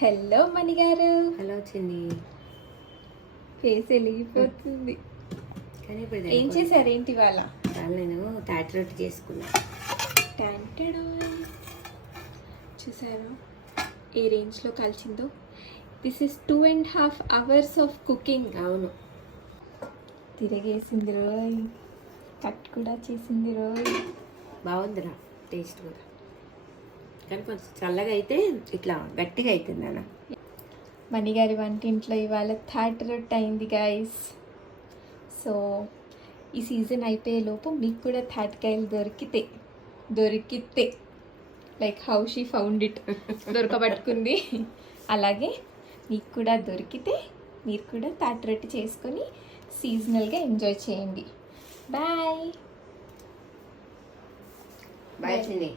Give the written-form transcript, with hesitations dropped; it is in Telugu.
హలో మణి గారు. హలో చిన్ని. ఫేస్ వెలిగిపోతుంది. కానీ ఇప్పుడు ఏం చేశారు ఏంటి ఇవాళ? నేను తాటి రొట్టి చేసుకున్నా. చూసారా ఏ రేంజ్లో కలిసిందో? This is 2.5 hours of cooking. అవును, తిరగేసింది రోయ్, కట్ కూడా చేసింది రోయ్. బాగుందిరా టేస్ట్ కూడా, కానీ కొంచెం చల్లగా అయితే ఇట్లా గట్టిగా అవుతుంది అన్న. మణిగారి వంటింట్లో ఇవాళ థర్డ్ రొట్టె అయింది గైస్. సో ఈ సీజన్ అయిపోయే లోపు మీకు కూడా తాటికాయలు దొరికితే like how she found it, దొరకబట్టుకుంది. అలాగే మీకు కూడా దొరికితే మీరు కూడా తాటి రొట్టె చేసుకొని సీజనల్గా ఎంజాయ్ చేయండి. బాయ్ బాయ్ చిన్ని.